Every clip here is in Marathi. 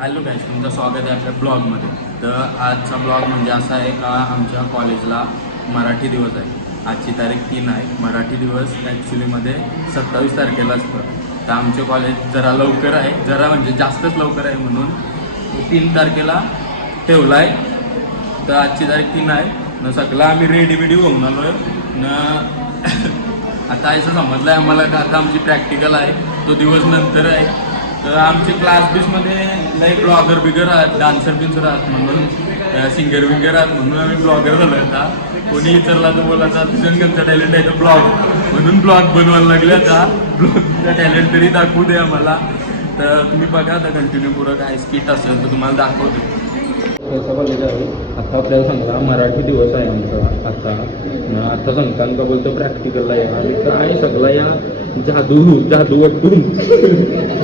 हॅलो गाईज, तुमचं स्वागत आहे आपल्या ब्लॉगमध्ये. तर आजचा ब्लॉग म्हणजे असा आहे का आमच्या कॉलेजला मराठी दिवस आहे. आजची तारीख 3 आहे. मराठी दिवस ॲक्च्युलीमध्ये 27 तारखेला असतं. तर आमचे कॉलेज जरा लवकर आहे, जरा म्हणजे जास्तच लवकर आहे म्हणून 3 तारखेला ठेवला आहे. तर आजची तारीख 3 आहे न सगळं आम्ही रेडी होऊन आलो आहे न आता असं समजलं आहे आम्हाला का आता आमची प्रॅक्टिकल आहे, तो दिवस नंतर आहे. तर आमचे क्लास बीसमध्ये लाईक ब्लॉगर बिगर आहात, डान्सर बिन्सर आहात, म्हणून सिंगर विंगर आहात म्हणून आम्ही ब्लॉगर झालो आता. कोणी विचारला तर बोलायचा तुझं त्यांचा टॅलेंट आहे तर ब्लॉग, म्हणून ब्लॉग बनवायला लागले आता. ब्लॉगचा टॅलेंट तरी दाखवू दे आम्हाला. तर तुम्ही बघा आता कंटिन्यू पुढं काय स्किट असेल तर तुम्हाला दाखवतो. कसं बघायचं आहे आता आपल्याला सांगा मराठी दिवस आहे आमचा आता सांगताना का बोलतो प्रॅक्टिकलला या आणि काय सगळं या जादू वाटून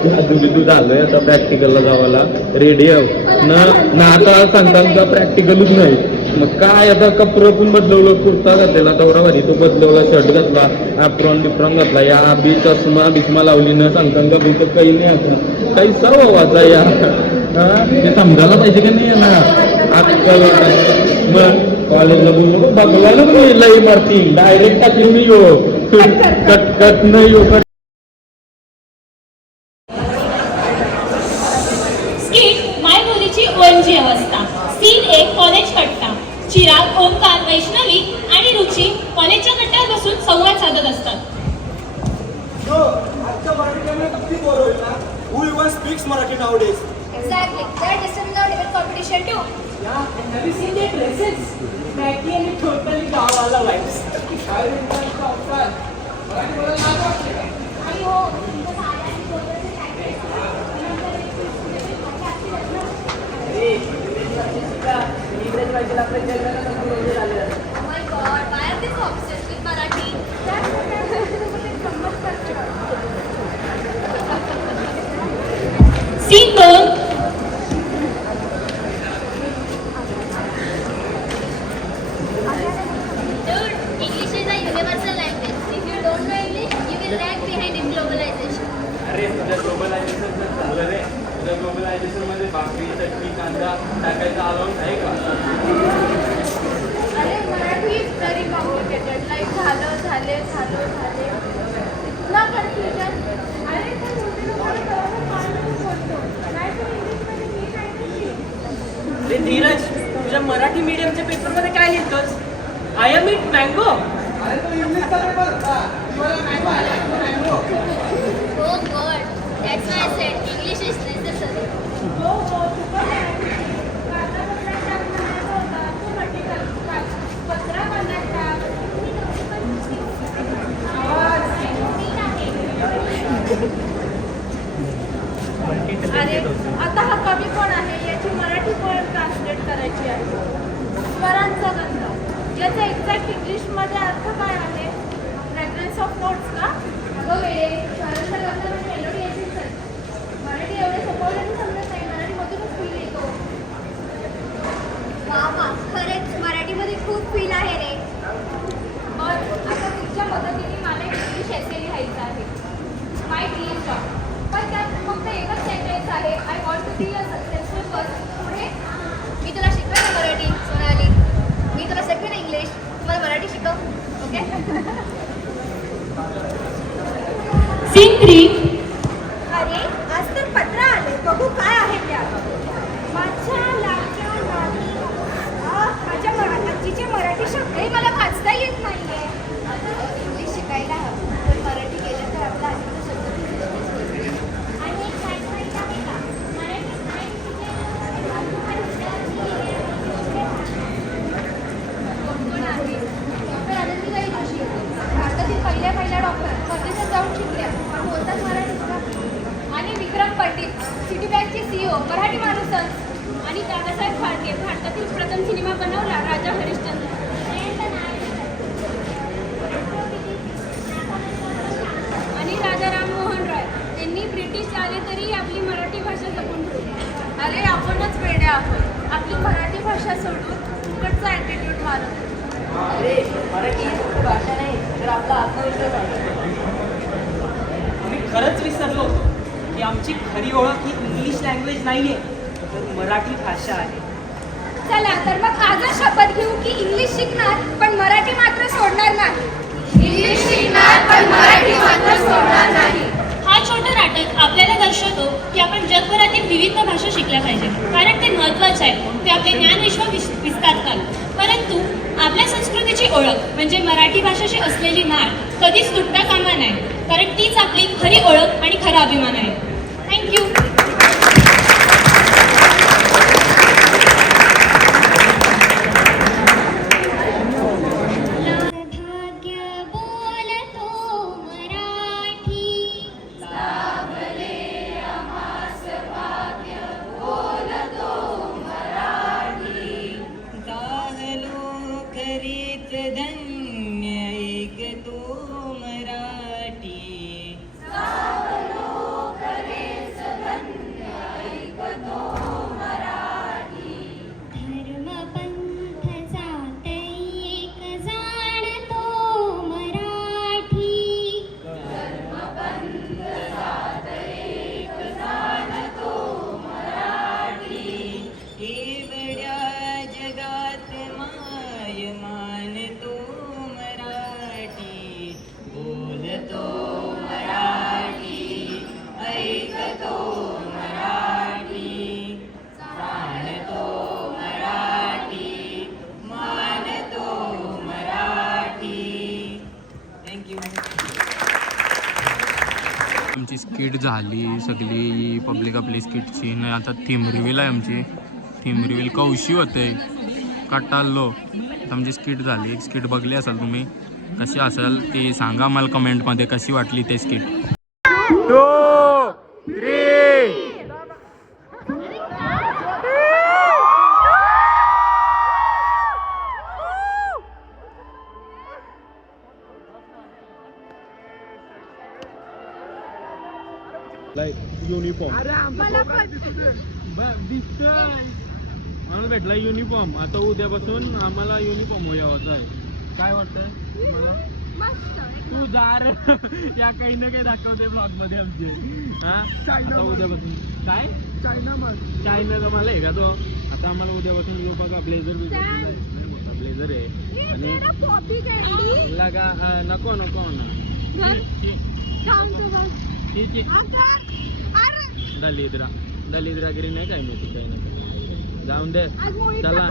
जादू झालोय आता प्रॅक्टिकलला जावाला रेडी आहे ना आता सांगताना का प्रॅक्टिकलच नाही. मग काय आता कपडं पण बदलवलं, कुर्ता घातलेला दौरावारी तो बदलवला, शर्ट घातला, ॲप्रॉन बिप्रॉन घातला, या बी चष्मा बिस्मा लावली न सांगताना का बिकत काही नाही आता काही सर्व वाचा या ते समजायला पाहिजे का नाही ना आजकाल. मग कॉलेजला बोललो बघवायला पण लई मारती डायरेक्ट टाकली मी हो कट नाही हो. मायबोलीची ओएनजी अवस्था. सीन 1 कॉलेज कट्टा. चिराग, ओमकार, वैष्णवी आणि रुची कॉलेजच्या कट्ट्यावर बसून संवाद साधत असतात. Who even speaks Marathi nowadays? Exactly. They're distant now with competition too. Yeah, and have you seen their dresses? Maggie and totally Gawala vibes. I remember Marathi बोलायला लाज वाटते का? आणि हो, तुमचं साड्या आणि धोतरचे jackets. अरे, इंग्रजी भाषेला आपल्या जगाला नंबर वगैरे झाले. Oh my God, why are they so obsessed with Marathi? Scene 2 Dude, English is a universal language. If you don't know English, you will lag behind in globalization. अरे तुझ्या ग्लोबलायझेशन झालं रे. तुझ्या ग्लोबलायझेशनमध्ये भाकरी चटणी कांदा टाकायचा अलाउड आहे का? अरे Marathi is very complicated. Like झाले. इतना confusion. अरे पण मोठे लोकं कळलं पाहिजे बोलतो. नाही तर इंग्लिशमध्ये मी काय करते? अरे धीरज, तुझ्या मराठी मीडियमच्या पेपरमध्ये काय लिहितोस? I am eat mango. अरे तो इंग्लिशचा पेपर होता. Mango. Oh God, that's why I said English is necessary. हो तू पण आहे. अरे आता हा कवी कोण आहे याची मराठी पोएम ट्रान्सलेट करायची आहे. स्वरांचा गंध याचा एक्झॅक्ट इंग्लिशमध्ये अर्थ काय आहे? फ्रॅग्रन्स ऑफ नोट्स का? अगं वेळे स्वरांचा गंध म्हणजे मेलोडी याचीच आहे. मराठी एवढे सोपवल्याने समजत नाही, मराठीमधूनच फील येतो. वा खरेच मराठीमध्ये खूप फील आहे रे. पण आता तुमच्या मदतीने मला एक इंग्लिश एसे लिहायचं आहे. My dream job. पण त्यात फक्त एकच सेंटेन्स आहे. I want to be a successful person. पुढे मी तुला शिकवेन मराठी सोनाली. मी तुला शिकवेन इंग्लिश. मला मराठी शिकव. ओके. सीन 3 अरे आज तर पत्र आले. बघू काय आहे त्यात. माझ्या लाडक्या नानी. माझ्या आजीचे मराठी शब्दही मला वाचता येत नाहीये. इंग्लिश शिकायला हवं, पण मराठी केलं तर आपला आजीचा शब्द आणि एक साईड माहिती आहे का? मराठी कोण आहे? डॉक्टर आनंदीताई जोशी. भारतातील पहिल्या डॉक्टर परदेशात जाऊन शिकल्या, बोलतात मराठीत का? आणि विक्रम पंडित, सिटी बँकचे CEO, मराठी माणूसच. आणि दादासाहेब फाळके, भारतातील प्रथम सिनेमा बनवला राजा हरिश्चंद्र. आणि राजा राममोहन रॉय यांनी ब्रिटिश आले तरी आपली मराठी भाषा जपून ठेवली. अरे आपणच वेडे आहोत. आपली मराठी भाषा सोडून फुकटचा ॲटिट्यूड मारत. अरे मराठी ही फक्त भाषा नाही तर आपला आत्मविश्वास आहे. आम्ही खरंच विसरलो होतो की आमची खरी ओळख ही इंग्लिश लँग्वेज नाहीये, तर मराठी भाषा आहे. चला तर मग आजच शपथ घेऊ की इंग्लिश शिकणार पण मराठी मात्र सोडणार नाही. इंग्लिश शिकणार पण मराठी मात्र सोडणार नाही. हा छोटा नाटक आपल्याला दर्शवतो की आपण जगभरातील विविध भाषा शिकल्या पाहिजे, कारण ते महत्त्वाचे आहे. ते आपले ज्ञानविश्व विस्तारतात. परंतु आपल्या संस्कृतीची ओळख म्हणजे मराठी भाषेशी असलेली नाळ कधीच तुटता कामा नये, कारण तीच आपली खरी ओळख आणि खरा अभिमान आहे. थँक्यू. आमची स्किट झाली सगळी पब्लिक आपली स्किटची. नाही आता थीम रिव्हील आहे आमची. थीम रिव्हील कौशी होते कटालो. आमची स्किट झाली. एक स्किट बघली असाल तुम्ही, कशी असेल ती सांगा मला कमेंटमध्ये कशी वाटली ते स्किट. 2, 3 युनिफॉर्म मला भेटला युनिफॉर्म. आता उद्यापासून आम्हाला युनिफॉर्म यावाचा आहे. काय वाटतंय मला? तू जा रे. या काही ना काही दाखवते ब्लॉग मध्ये आमचे. हा आता उद्यापासून काय चायना मला आहे का तो. आता आम्हाला उद्यापासून जो बघा ब्लेझर मोठा ब्लेझर आहे. आणि लगा नको नको ना दलिद्रागिरी नाही काय माहिती काही नाही. जाऊन दे चला.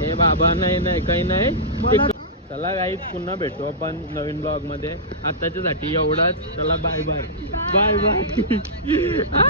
हे बाबा नाही काही नाही. चला गाईज पुन्हा भेटू आपण नवीन ब्लॉग मध्ये. आताच्यासाठी एवढाच. चला बाय बाय बाय बाय.